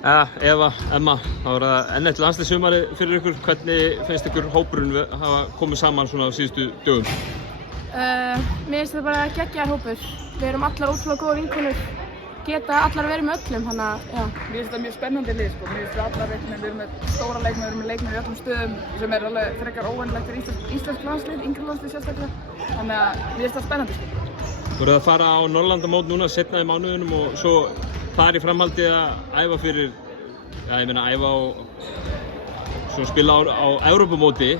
Eva, Emma, þá það enn eitt landsliðssumarið fyrir ykkur. Hvernig finnst ykkur hópurinn hafa komið saman svona á síðustu dögum? Mér finnst þetta bara geggjaður hópur. Við erum allar ótrúlega góða vinkonur. Geta allar verið með öllum, þannig að já. Mér finnst þetta mjög spennandi lið, sko. Mér finnst við allar leikmenn, við erum með stóra leikmenn, við erum með leikmenn í öllum stöðum sem er alveg frekar óvenjulegt fyrir íslensk landslið, yngri landslið sérstaklega. Þannig að mér finnst það spennandi, sko. Þú eruð að fara á Norðurlandamót núna seinna í mánuðinum og svo þar í framhaldi að æfa fyrir, æfa og svo spila á Evrópumóti.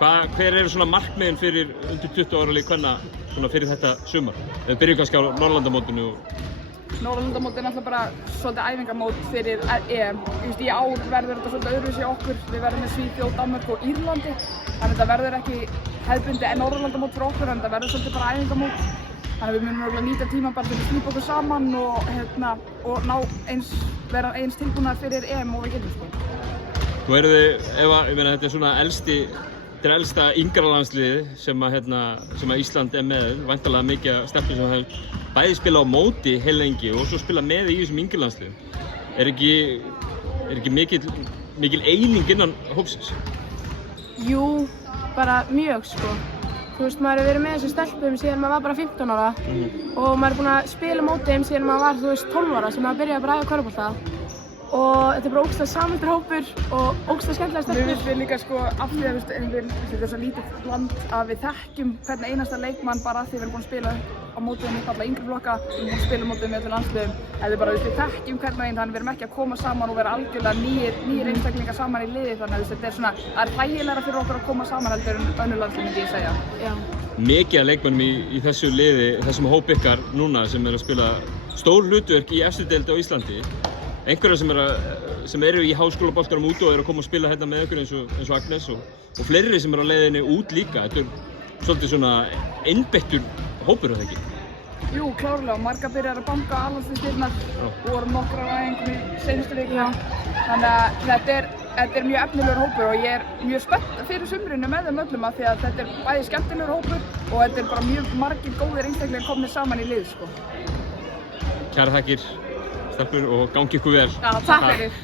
Hver eru svona markmiðin fyrir undir 20 ára lið kvenna svona fyrir þetta sumar? Við byrjum kannski á Norðurlandamótinu. Norðurlandamót er náttúrulega bara svolítið æfingamót fyrir EM. Í ár verður þetta svolítið öðruvísi okkur. Við verðum með Svíþjóð, Danmörku og Írlandi. Þannig að þetta verður ekki hefðbundið Norðurlandamót fyrir okkur, en þetta verður svolítið bara æfingamót. Þannig að við munum mögulega nýta tíma bara til að slípa okkur saman og ná vera eins tilbúnar fyrir EM og við getum, sko. Nú eruð þið, Eva, þetta er svona elsta yngra landsliðið sem að Ísland er með, væntanlega mikið stelpur sem hefur bæði spilað á móti heilengi og svo spilað með í þessum yngri landsliðum. Er ekki mikil eining innan hópsins? Jú, bara mjög, sko. Þú veist, maður hefur verið með þessum stelpum síðan maður var bara 15 ára og maður er búinn að spila móti þeim síðan maður var, 12 ára sem maður byrjaði bara að æfa körfubolta. Og þetta er bara ógeðslega samhentur hópur og ógeðslega skemmtilega stelpur. Mér finnst líka, sko, af því að þetta er svo lítið land að við þekkjum hvern einasta leikmann bara af því við erum búin að spila á móti þeim í alla yngri flokka, við erum búin að spila á móti þeim í öllum landsliðum. Þetta er bara, við þekkjum hvern veginn, þannig við erum ekki að koma saman og vera algjörlega nýir einstaklingar saman í liði, þannig að þetta er svona, það er þægilegra fyrir okkur að koma saman heldur en önnur landslið, myndi ég segja. Já. Mikið af leikmönnum í þessu liði, þessum hóp ykkar núna sem eru að spila stór hlutverk í efstu deild á Íslandi. Einhverjar sem eru í háskólaboltanum út og eru að koma að spila hérna með ykkur eins og Agnes og fleiri sem eru á leiðinni út líka. Þetta er svolítið svona einbeittur hópur, er það ekki? Jú, klárlega. Margar byrjar að banka alhansliðsdyrnar og voru nokkrar á æfingum í seinustu viku. Þannig að þetta er mjög efnilegur hópur og ég er mjög spennt fyrir sumrinu með þeim öllum af því að þetta er bæði skemmtilegur hópur og þetta er bara mjög margir góðir einstaklingar komnir saman í lið, sko. Kærar þakkir, stelpur, og gangi ykkur vel. Já, takk fyrir.